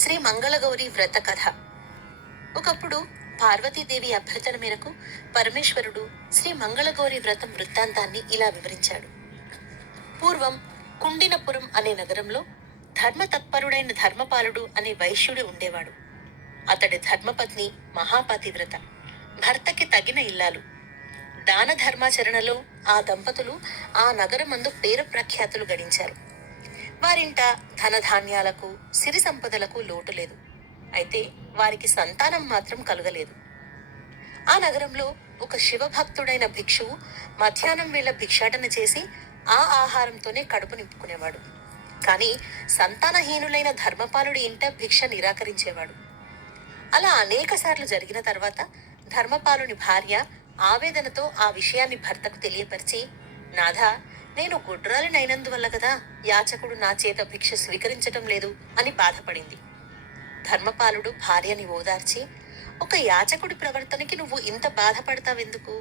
శ్రీ మంగళగౌరి వ్రత కథ. ఒకప్పుడు పార్వతీదేవి అభ్యర్థన మేరకు పరమేశ్వరుడు శ్రీ మంగళగౌరి వ్రతం వృత్తాంతాన్ని ఇలా వివరించాడు. పూర్వం కుండినపురం అనే నగరంలో ధర్మతత్పరుడైన ధర్మపాలుడు అనే వైశ్యుడు ఉండేవాడు. అతడి ధర్మపత్ని మహాపతివ్రత, భర్తకి తగిన ఇల్లాలు. దాన ధర్మాచరణలో ఆ దంపతులు ఆ నగరమందు పేరు ప్రఖ్యాతులు గడించారు. వారింట ధనధాన్యాలకు సిరి సంపదలకు లోటు లేదు. అయితే వారికి సంతానం మాత్రం కలుగలేదు. ఆ నగరంలో ఒక శివభక్తుడైన భిక్షువు మధ్యాహ్నం వేళ భిక్షాటన చేసి ఆ ఆహారంతోనే కడుపు నింపుకునేవాడు. కాని సంతానహీనులైన ధర్మపాలుడి ఇంట భిక్ష నిరాకరించేవాడు. అలా అనేక సార్లు జరిగిన తర్వాత ధర్మపాలుని భార్య ఆవేదనతో ఆ విషయాన్ని భర్తకు తెలియపరిచి, నాథా, నేను గుడ్రాలినైనందువల్ల కదా యాచకుడు నా చేత భిక్ష స్వీకరించటం లేదు అని బాధపడింది. ధర్మపాలుడు భార్యని ఓదార్చి, ఒక యాచకుడి ప్రవర్తనకి నువ్వు ఇంత బాధపడతావెందుకు?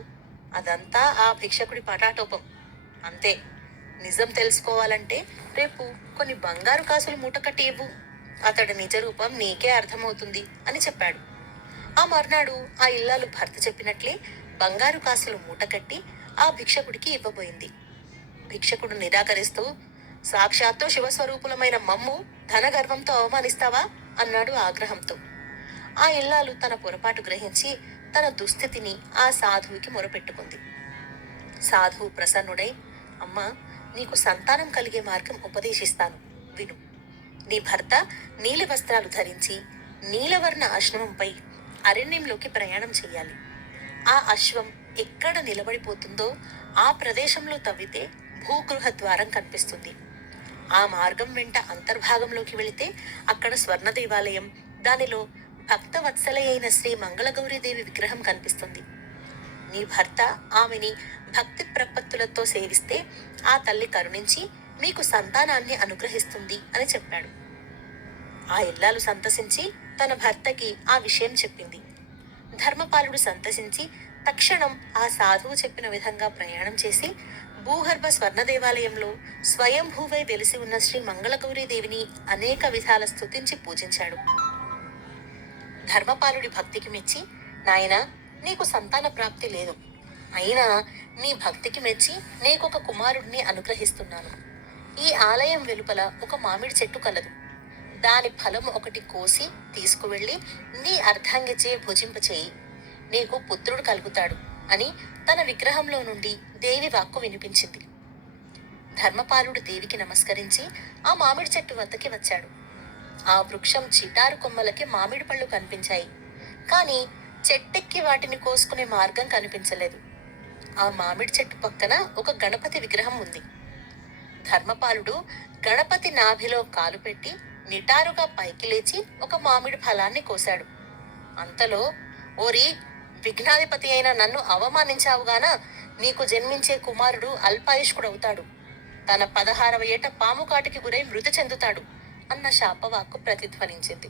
అదంతా ఆ భిక్షకుడి పటాటోపం, అంతే. నిజం తెలుసుకోవాలంటే రేపు కొన్ని బంగారు కాసులు మూటకట్టి ఇవ్వు, అతడి నిజ రూపం నీకే అర్థమవుతుంది అని చెప్పాడు. ఆ మర్నాడు ఆ ఇల్లాలు భర్త చెప్పినట్లే బంగారు కాసులు మూటకట్టి ఆ భిక్షకుడికి ఇవ్వబోయింది. భిక్షకుడు నిరాకరిస్తూ, సాక్షాత్తు శివస్వరూపులమైన మమ్ము ధనగర్వంతో అవమానిస్తావా అన్నాడు ఆగ్రహంతో. ఆ ఇల్లాలు తన పొరపాటు గ్రహించి తన దుస్థితిని ఆ సాధువుకి మొరపెట్టుకుంది. సాధువు ప్రసన్నుడై, అమ్మా, నీకు సంతానం కలిగే మార్గం ఉపదేశిస్తాను, విను. నీ భర్త నీలి వస్త్రాలు ధరించి నీలవర్ణ అశ్వంపై అరణ్యంలోకి ప్రయాణం చెయ్యాలి. ఆ అశ్వం ఎక్కడ నిలబడిపోతుందో ఆ ప్రదేశంలో తవ్వితే భూగృహ ద్వారం కనిపిస్తుంది. ఆ మార్గం వెంట అంతర్భాగంలోకి వెళితే అక్కడ స్వర్ణ దేవాలయం, దానిలో భక్తవత్సల అయిన శ్రీ మంగళగౌరీదేవి విగ్రహం కనిపిస్తుంది. నీ భర్త ఆమెని భక్తి ప్రపత్తులతో సేవిస్తే ఆ తల్లి కరుణించి మీకు సంతానాన్ని అనుగ్రహిస్తుంది అని చెప్పాడు. ఆ ఇల్లాలు సంతసించి తన భర్తకి ఆ విషయం చెప్పింది. ధర్మపాలుడు సంతసించి తక్షణం ఆ సాధువు చెప్పిన విధంగా ప్రయాణం చేసి భూగర్భ స్వర్ణ దేవాలయంలో స్వయంభూవై వెలిసి ఉన్న శ్రీ మంగళగౌరీదేవిని అనేక విధాల స్తుతించి పూజించాడు. ధర్మపాలుడి భక్తికి మెచ్చి, నాయనా, నీకు సంతాన ప్రాప్తి లేదు, అయినా నీ భక్తికి మెచ్చి నీకొక కుమారుడిని అనుగ్రహిస్తున్నాను. ఈ ఆలయం వెలుపల ఒక మామిడి చెట్టు కలదు. దాని ఫలం ఒకటి కోసి తీసుకువెళ్ళి నీ అర్ధాంగిచే భుజింపచేయి, నీకు పుత్రుడు కలుగుతాడు అని తన విగ్రహంలో నుండి దేవి వాక్కు వినిపించింది. ధర్మపాలుడు దేవికి నమస్కరించి ఆ మామిడి చెట్టు వద్దకి వచ్చాడు. ఆ వృక్షం చిటారు కొమ్మలకి మామిడి పళ్ళు కనిపించాయి, కాని చెట్టెక్కి వాటిని కోసుకునే మార్గం కనిపించలేదు. ఆ మామిడి చెట్టు పక్కన ఒక గణపతి విగ్రహం ఉంది. ధర్మపాలుడు గణపతి నాభిలో కాలు పెట్టి నిటారుగా పైకి లేచి ఒక మామిడి ఫలాన్ని కోశాడు. అంతలో, ఓరి విఘ్నాధిపతి అయిన నన్ను అవమానించావుగాన, నీకు జన్మించే కుమారుడు అల్పాయుష్కుడవుతాడు, తన 16వ ఏట పాము కాటికి గురై మృతి చెందుతాడు అన్న శాపవాక్కు ప్రతిధ్వనించింది.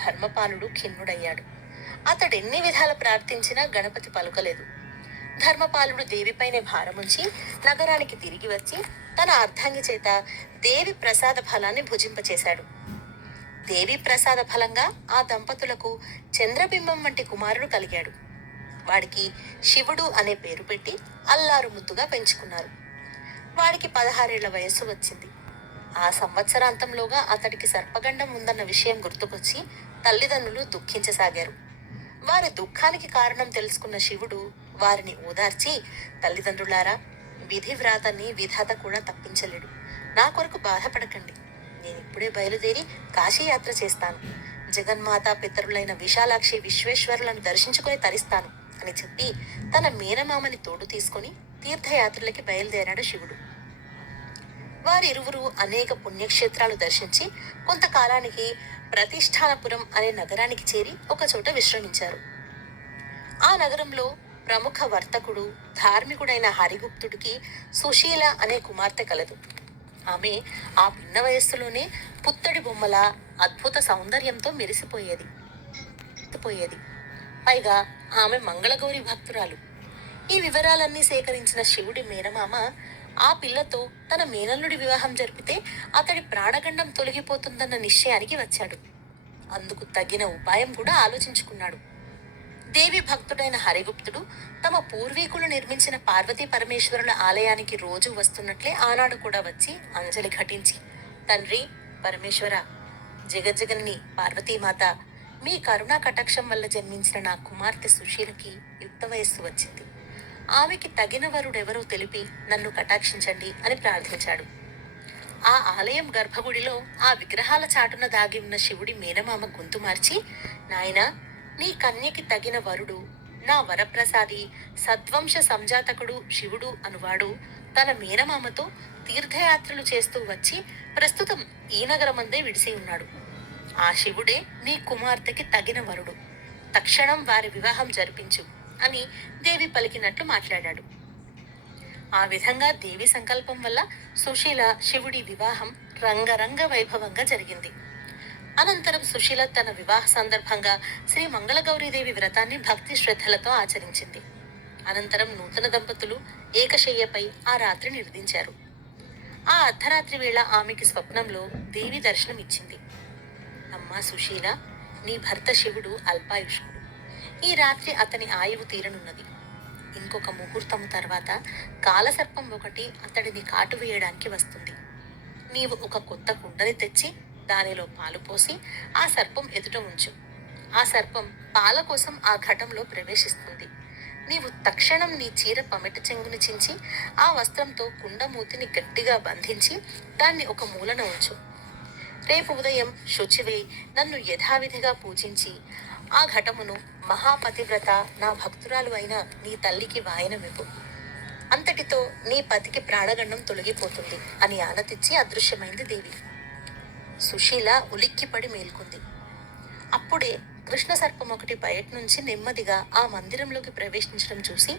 ధర్మపాలుడు ఖిన్నుడయ్యాడు. అతడెన్ని విధాల ప్రార్థించినా గణపతి పలుకలేదు. ధర్మపాలుడు దేవిపైనే భారముంచి నగరానికి తిరిగి వచ్చి తన అర్ధాంగి చేత దేవి ప్రసాద ఫలాన్ని భుజింపచేశాడు. దేవి ప్రసాద ఫలంగా ఆ దంపతులకు చంద్రబింబం వంటి కుమారుడు కలిగాడు. వాడికి శివుడు అనే పేరు పెట్టి అల్లారు ముద్దుగా పెంచుకున్నారు. వాడికి 16 ఏళ్ల వయస్సు వచ్చింది. ఆ సంవత్సరాంతంలోగా అతడికి సర్పగండం ఉందన్న విషయం గుర్తుకొచ్చి తల్లిదండ్రులు దుఃఖించసాగారు. వారి దుఃఖానికి కారణం తెలుసుకున్న శివుడు వారిని ఓదార్చి, తల్లిదండ్రులారా, విధి వ్రాతని విధాత కూడా తప్పించలేడు. నా కొరకు బాధపడకండి. నేనిప్పుడే బయలుదేరి కాశీయాత్ర చేస్తాను. జగన్మాతా పితరులైన విశాలాక్షి విశ్వేశ్వరులను దర్శించుకుని తరిస్తాను అని చెప్పి తన మేనమామని తోడు తీసుకుని తీర్థయాత్రలకి బయలుదేరాడు శివుడు. వారిరువురు అనేక పుణ్యక్షేత్రాలు దర్శించి కొంతకాలానికి ప్రతిష్టానపురం అనే నగరానికి చేరి ఒకచోట విశ్రమించారు. ఆ నగరంలో ప్రముఖ వర్తకుడు, ధార్మికుడైన హరిగుప్తుడికి సుశీల అనే కుమార్తె కలదు. ఆమె ఆ పిన్న వయస్సులోనే పుత్తడి బొమ్మల అద్భుత సౌందర్యంతో మెరిసిపోయేది. పైగా ఆమె మంగళగౌరి భక్తురాలు. ఈ వివరాలన్నీ సేకరించిన శివుడి మేనమామ ఆ పిల్లతో తన మేనల్లుడి వివాహం జరిపితే అతడి ప్రాణగండం తొలగిపోతుందన్న నిశ్చయానికి వచ్చాడు. అందుకు తగిన ఉపాయం కూడా ఆలోచించుకున్నాడు. దేవి భక్తుడైన హరిగుప్తుడు తమ పూర్వీకులు నిర్మించిన పార్వతీ పరమేశ్వరుల ఆలయానికి రోజు వస్తున్నట్లే ఆనాడు కూడా వచ్చి అంజలి ఘటించి, తండ్రి పరమేశ్వర, జగజ్జగన్ని పార్వతీమాత, మీ కరుణా కటాక్షం వల్ల జన్మించిన నా కుమార్తె సుశీలకి యుక్త వయస్సు వచ్చింది. ఆమెకి తగిన వరుడెవరో తెలిపి నన్ను కటాక్షించండి అని ప్రార్థించాడు. ఆ ఆలయం గర్భగుడిలో ఆ విగ్రహాల చాటున దాగి ఉన్న శివుడి మేనమామ గొంతు మార్చి, నాయనా, నీ కన్యకి తగిన వరుడు, నా వరప్రసాది, సద్వంశ సంజాతకుడు శివుడు అనువాడు తన మేనమామతో తీర్థయాత్రలు చేస్తూ వచ్చి ప్రస్తుతం ఈ నగరమందే విడిసి ఉన్నాడు. ఆ శివుడే నీ కుమార్తెకి తగిన వరుడు. తక్షణం వారి వివాహం జరిపించు అని దేవి పలికినట్లు మాట్లాడాడు. ఆ విధంగా దేవి సంకల్పం వల్ల సుశీల శివుడి వివాహం రంగరంగ వైభవంగా జరిగింది. అనంతరం సుశీల తన వివాహ సందర్భంగా శ్రీ మంగళగౌరీదేవి వ్రతాన్ని భక్తి శ్రద్ధలతో ఆచరించింది. అనంతరం నూతన దంపతులు ఏకశయ్యపై ఆ రాత్రి నిర్దించారు. ఆ అర్ధరాత్రి వేళ ఆమెకి స్వప్నంలో దేవి దర్శనం ఇచ్చింది. అమ్మా సుశీల, నీ భర్త శివుడు అల్పాయుష్కుడు. ఈ రాత్రి అతని ఆయువు తీరనున్నది. ఇంకొక ముహూర్తం తర్వాత కాలసర్పం ఒకటి అతడిని కాటు వేయడానికి వస్తుంది. నీవు ఒక కొత్త కుండని తెచ్చి దానిలో పాలు పోసి ఆ సర్పం ఎదుట ఉంచు. ఆ సర్పం పాల కోసం ఆ ఘటంలో ప్రవేశిస్తుంది. నీవు తక్షణం నీ చీర పమిట చెంగుని చించి ఆ వస్త్రంతో కుండ మూతిని గట్టిగా బంధించి దాన్ని ఒక మూలన ఉంచు. రేపు ఉదయం శుచివై నన్ను యథావిధిగా పూజించి ఆ ఘటమును మహాపతివ్రత నా భక్తురాలు అయిన నీ తల్లికి వాయనమివ్వు. అంతటితో నీ పతికి ప్రాణగండం తొలగిపోతుంది అని ఆనతిచ్చి అదృశ్యమైంది దేవి. సుశీల ఉలిక్కిపడి మేల్కొంది. అప్పుడే కృష్ణ సర్పం ఒకటి బయట నుంచి నెమ్మదిగా ఆ మందిరంలోకి ప్రవేశించడం చూసి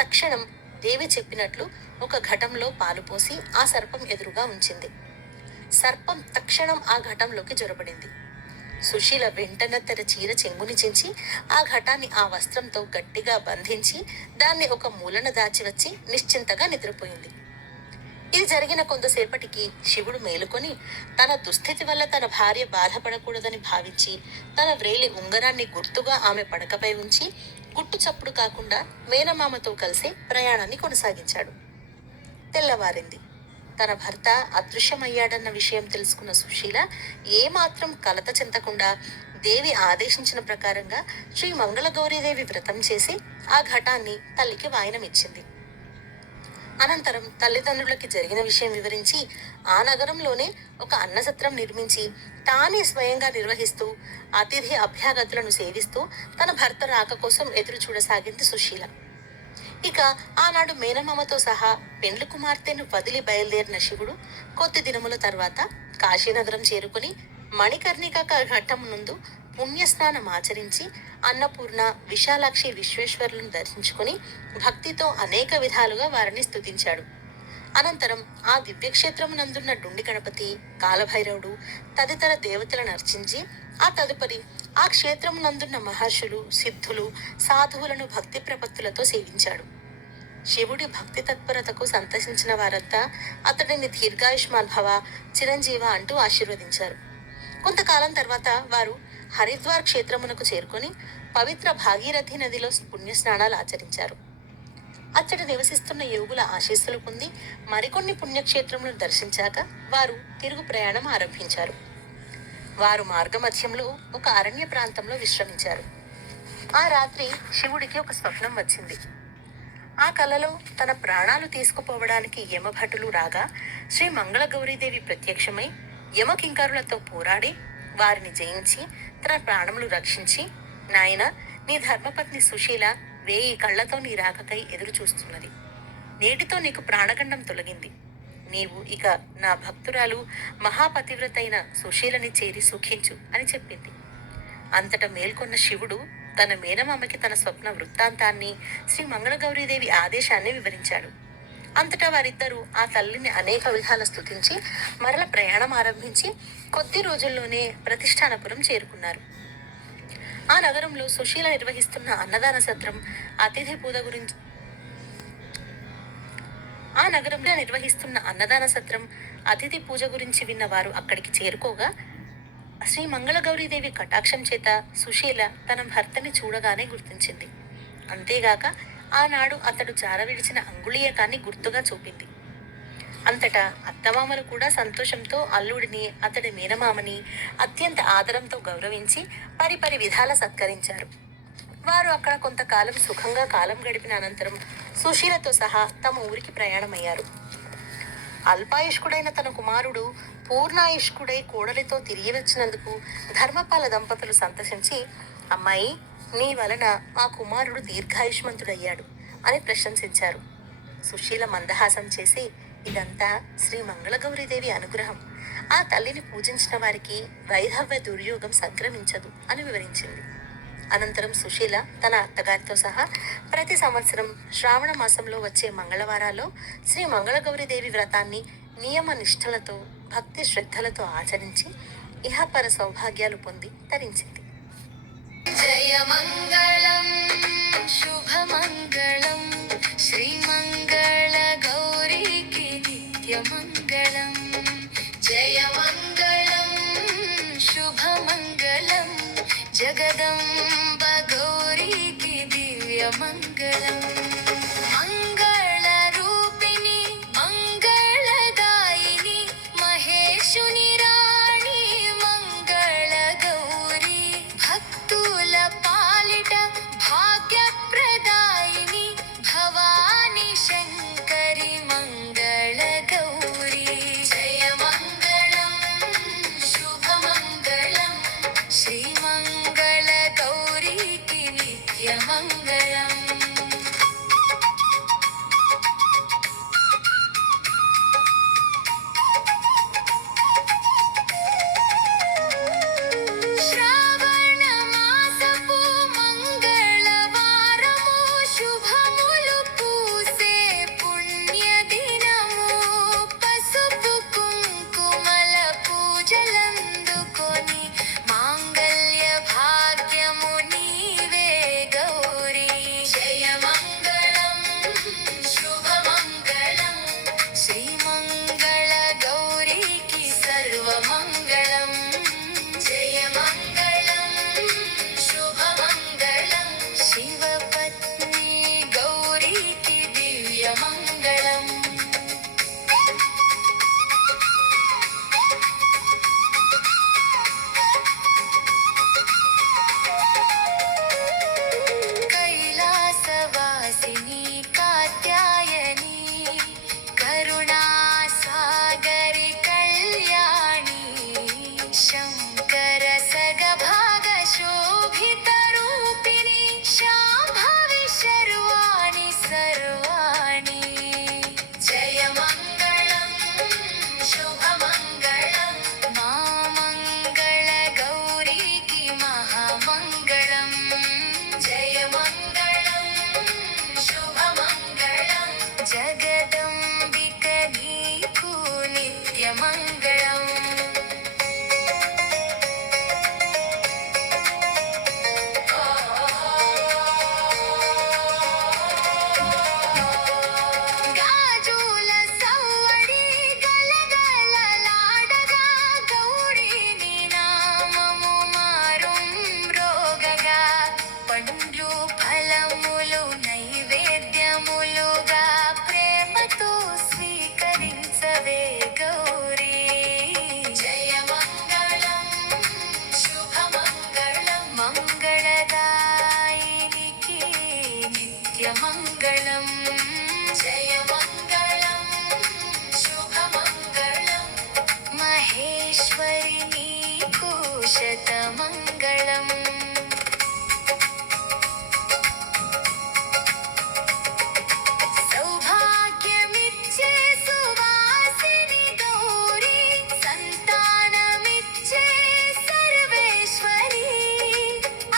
తక్షణం దేవి చెప్పినట్లు ఒక ఘటంలో పాలు పోసి ఆ సర్పం ఎదురుగా ఉంచింది. సర్పం తక్షణం ఆ ఘటంలోకి జొరబడింది. సుశీల వెంటనే తన చీర చెంగుని చించి ఆ ఘటాన్ని ఆ వస్త్రంతో గట్టిగా బంధించి దాన్ని ఒక మూలన దాచి వచ్చి నిశ్చింతగా నిద్రపోయింది. ఇది జరిగిన కొంతసేపటికి శివుడు మేలుకొని తన దుస్థితి వల్ల తన భార్య బాధపడకూడదని భావించి తన వ్రేలి ఉంగరాన్ని గుర్తుగా ఆమె పడకపై ఉంచి గుట్టు చప్పుడు కాకుండా మేనమామతో కలిసి ప్రయాణాన్ని కొనసాగించాడు. తెల్లవారింది. తన భర్త అదృశ్యమయ్యాడన్న విషయం తెలుసుకున్న సుశీల ఏమాత్రం కలత చెందకుండా దేవి ఆదేశించిన ప్రకారంగా శ్రీ మంగళగౌరీదేవి వ్రతం చేసి ఆ ఘటాన్ని తల్లికి వాయనం ఇచ్చింది. అనంతరం తల్లిదండ్రులకి జరిగిన విషయం వివరించి ఆ నగరంలోనే ఒక అన్నసత్రం నిర్మించి తానే స్వయంగా నిర్వహిస్తూ అతిథి అభ్యాగతులను సేవిస్తూ తన భర్త రాక కోసం ఎదురు చూడసాగింది సుశీల. ఇక ఆనాడు మేనమామతో సహా పెండ్లి కుమార్తెను వదిలి బయలుదేరిన శివుడు కొద్ది దినముల తర్వాత కాశీనగరం చేరుకుని మణికర్ణిక ఘట్టం ముందు పుణ్యస్నానం ఆచరించి అన్నపూర్ణ, విశాలాక్షి, విశ్వేశ్వరులను దర్శించుకుని భక్తితో అనేక విధాలుగా వారిని స్తుతించాడు. అనంతరం ఆ దివ్యక్షేత్రమునందున్న డుండి గణపతి, కాలభైరవుడు తదితర దేవతలను అర్చించి ఆ తదుపరి ఆ క్షేత్రమునందున్న మహర్షులు, సిద్ధులు, సాధువులను భక్తి ప్రపత్తులతో సేవించాడు. శివుడి భక్తి తత్పరతకు సంతసించిన వారంతా అతడిని దీర్ఘాయుష్మాన్ భవ, చిరంజీవ అంటూ ఆశీర్వదించారు. కొంతకాలం తర్వాత వారు హరిద్వార్ క్షేత్రమునకు చేరుకొని పవిత్ర భాగీరథి నదిలో పుణ్యస్నానాలు ఆచరించారు. అచ్చట నివసిస్తున్న యోగుల ఆశీస్సులు పొంది మరికొన్ని పుణ్యక్షేత్రములను దర్శించాక వారు తిరుగు ప్రయాణం ఆరంభించారు. వారు మార్గమధ్యంలో ఒక అరణ్య ప్రాంతంలో విశ్రమించారు. ఆ రాత్రి శివుడికి ఒక స్వప్నం వచ్చింది. ఆ కలలో తన ప్రాణాలు తీసుకుపోవడానికి యమభటులు రాగా శ్రీ మంగళగౌరీదేవి ప్రత్యక్షమై యమకింకరులతో పోరాడి వారిని జయించి తన ప్రాణములు రక్షించి, నాయన, నీ ధర్మపత్ని సుశీల 1000 కళ్లతో నీ రాకకై ఎదురు చూస్తున్నది. నేటితో నీకు ప్రాణగండం తొలగింది. నీవు ఇక నా భక్తురాలు మహాపతివ్రతైన సుశీలని చేరి సుఖించు అని చెప్పింది. అంతట మేల్కొన్న శివుడు తన మేనమామకి తన స్వప్న వృత్తాంతాన్ని, శ్రీ మంగళగౌరీదేవి ఆదేశాన్ని వివరించాడు. అంతటా వారిద్దరూ ఆ తల్లిని అనేక విధాల స్తుతించి మరల ప్రయాణం ఆరంభించి కొద్ది రోజుల్లోనే ప్రతిష్టానపురం చేరుకున్నారు. ఆ నగరంలో సుశీల నిర్వహిస్తున్న అన్నదాన సత్రం, అతిథి పూజ గురించి అతిథి పూజ గురించి విన్న వారు అక్కడికి చేరుకోగా శ్రీ మంగళగౌరీదేవి కటాక్షం చేత సుశీల తన భర్తని చూడగానే గుర్తించింది. అంతేగాక ఆనాడు అతడు జార విడిచిన అంగుళీయకాన్ని గుర్తుగా చూపింది. అంతటా అత్తమామలు కూడా సంతోషంతో అల్లుడిని, అతడి మేనమామని అత్యంత ఆదరంతో గౌరవించి పరిపరి విధాల సత్కరించారు. వారు అక్కడ కొంతకాలం సుఖంగా కాలం గడిపిన అనంతరం సుశీలతో సహా తమ ఊరికి ప్రయాణమయ్యారు. అల్పాయుష్కుడైన తన కుమారుడు పూర్ణాయుష్కుడై కోడలితో తిరిగి వచ్చినందుకు ధర్మపాల దంపతులు సంతసించి, అమ్మాయి, నీ వలన మా కుమారుడు దీర్ఘాయుష్మంతుడయ్యాడు అని ప్రశంసించారు. సుశీల మందహాసం చేసి, ఇదంతా శ్రీ మంగళగౌరీదేవి అనుగ్రహం. ఆ తల్లిని పూజించిన వారికి వైధవ్య దుర్యోగం సంక్రమించదు అని వివరించింది. అనంతరం సుశీల తన అత్తగారితో సహా ప్రతి సంవత్సరం శ్రావణ మాసంలో వచ్చే మంగళవారాల్లో శ్రీ మంగళగౌరీదేవి వ్రతాన్ని నియమ నిష్ఠలతో భక్తి శ్రద్ధలతో ఆచరించి ఇహపర సౌభాగ్యాలు పొంది తరించింది. జయ మంగళం శుభమంగళం శ్రీమంగళ గౌరీకి నిత్యమంగళం. జయ మంగళం శుభమంగళం జగదంబ గౌరీకి దివ్యమంగళం. మంగళ రూపిణి మంగళదాయిని మహేశుని రాణి మంగళ గౌరీ. భక్తుల పాలిట భాగ్యప్రదాయిని భవాని శంకరి మంగళ గౌరీ. జయ మంగళం శుభమంగళం శ్రీమంగళ గౌరీకి నిత్యమంగళం. శ్రావణ మాసపు మంగళవారము శుభములు పూసే పుణ్యదినము. పసుపు కుంకుమల పూజలందుకొని మాంగళ్య భాగ్యము నీవే గౌరీ. జయ మంగళం శుభమంగళం శ్రీమంగళ గౌరీకి సర్వమంగళం. జయ మంగళం శుభమంగళం శివపత్ని గౌరీకి దివ్యమంగళం. కైలాసవాసిని కాత్యాయని కరుణాసాగరి కళ్యాణి శంకర సగభాగ శోభిత రూపిణి శాంభవి శర్వాణి సర్వాణి. జయ మంగళం శుభమంగళం మా మంగళ గౌరీకి మహామంగళం. జయ మంగళం శుభమంగళం జగదంబిక నీకు నిత్యమంగళం. గాజుల సవ్వడి గలగలలాడగా గౌరీని నామము మారుం రోగగా. పండ్లు ఫలములు నైవేద్యములుగా ప్రేమతో స్వీకరించవే గౌరీ. జయ మంగళం శుభమంగళం మంగళదాయినికి నిత్యమంగళం. జయ మంగళం శుభమంగళం మహేశ్వరి నీకు శతమంగళం. సౌభాగ్యమిచ్చే సువాసిని గౌరీ సంతానమిచ్చే సర్వేశ్వరి.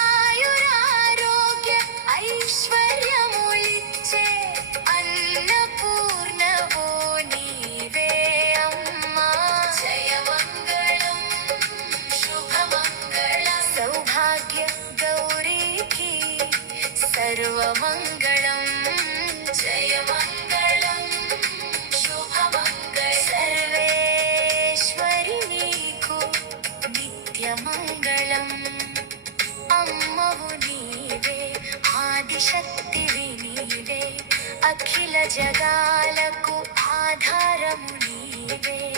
ఆయురారోగ్య ఐశ్వర్యములిచ్చే అన్నపూర్ణవో నీవే అమ్మా. జయ మంగళం శుభమంగళం సౌభాగ్య గౌరీకి సర్వమంగళం. జయ మంగళం శుభమంగళం సర్వేశ్వరి నీకు నిత్య జయమంగళం. అమ్మవు నీవే, ఆదిశక్తివి నీవే, అఖిల జగాలకు ఆధారము నీవే.